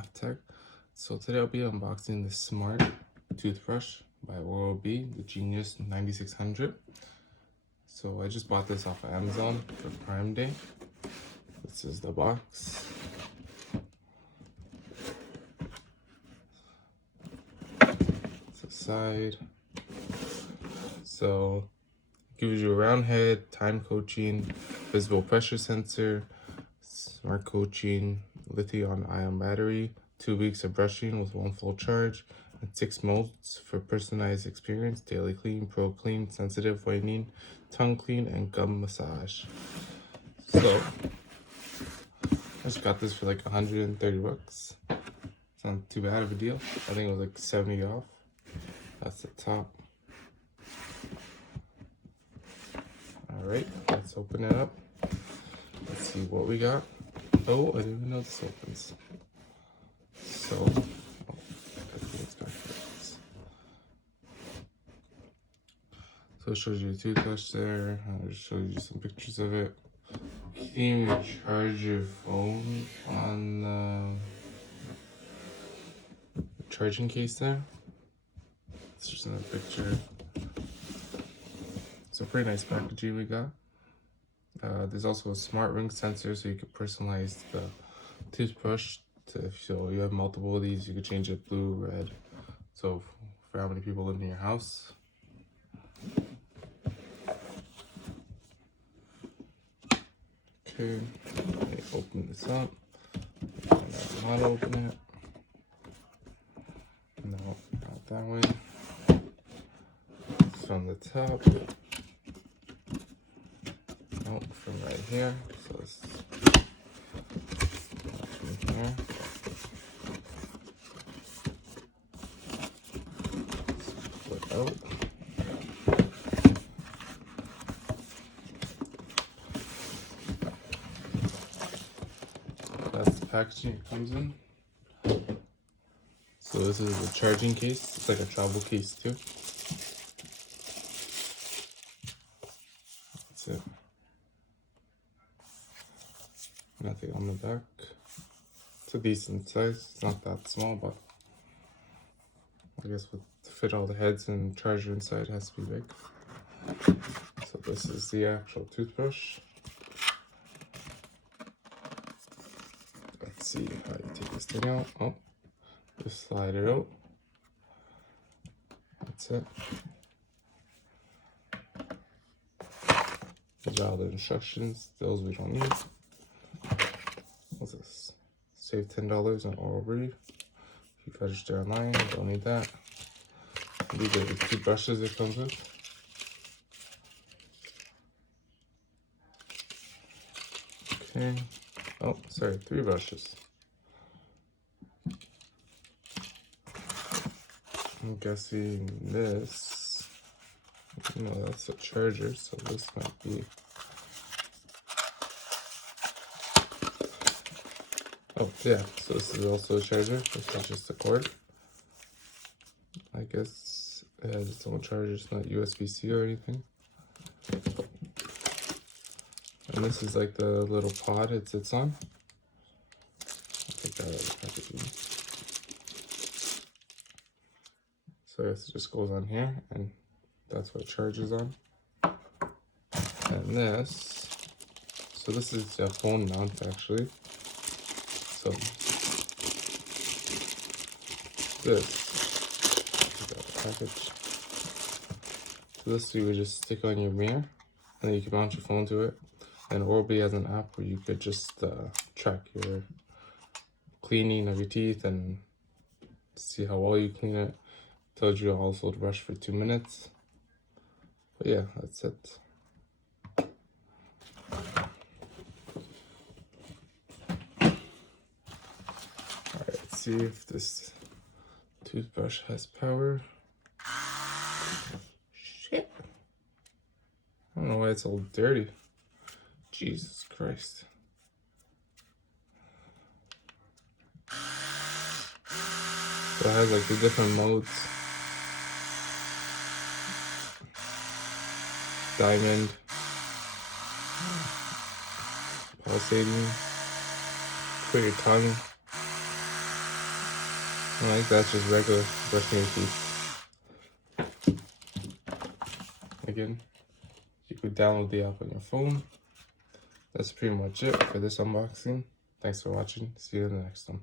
Math Tech. So today I'll be unboxing the Smart Toothbrush by Oral-B, the Genius 9600. So I just bought this off of Amazon for Prime Day. This is the box. It's the side. So it gives you a round head, time coaching, visible pressure sensor, smart coaching, lithium-ion battery, 2 weeks of brushing with 1 full charge, and 6 modes for personalized experience: daily clean, pro clean, sensitive whitening, tongue clean, and gum massage. So I just got this for like 130 bucks. It's not too bad of a deal. I think it was like 70 off. That's the top. All right, let's open it up. Let's see what we got. Oh, I didn't even know this opens. So, everything's back there. So it shows you a toothbrush there. I'll just show you some pictures of it. You can even charge your phone on the charging case there. It's just another picture. It's a pretty nice packaging we got. There's also a smart ring sensor, so you can personalize the toothbrush. If you have multiple of these, you could change it blue, red. So for how many people live in your house. Okay, let me open this up. Find out how to open it. No, not that way. It's from the top. No, from right here. So it's from here. Split out. That's the packaging it comes in. So this is a charging case. It's like a travel case too. That's it. Nothing on the back. It's a decent size. It's not that small, but I guess to fit all the heads and charger inside, it has to be big. So this is the actual toothbrush. Let's see how you take this thing out. Oh, just slide it out. That's it. Those are all the instructions. Those we don't need. What's this? Save $10 on Oral-B. If you register online, you don't need that. These are the 2 brushes it comes with. Okay. Oh, sorry, 3 brushes. I'm guessing this. No, that's a charger, so this might be. Oh, yeah, so this is also a charger. This is just a cord. I guess it has its own charger, it's not USB-C or anything. And this is like the little pod it sits on. I'll take that out of the packaging. So I guess it just goes on here, and that's what it charges on. And this, so this is a phone mount actually. So this, package. So this you would just stick on your mirror, and then you can mount your phone to it. And Oral-B has an app where you could just track your cleaning of your teeth and see how well you clean it. Tells you also to brush for 2 minutes. But yeah, that's it. Alright, let's see if this toothbrush has power. Shit. I don't know why it's all dirty. Jesus Christ. So it has like the different modes. Diamond. Pulsating. Put your tongue. Like that's just regular brushing your teeth. Again, you could download the app on your phone. That's pretty much it for this unboxing. Thanks for watching. See you in the next one.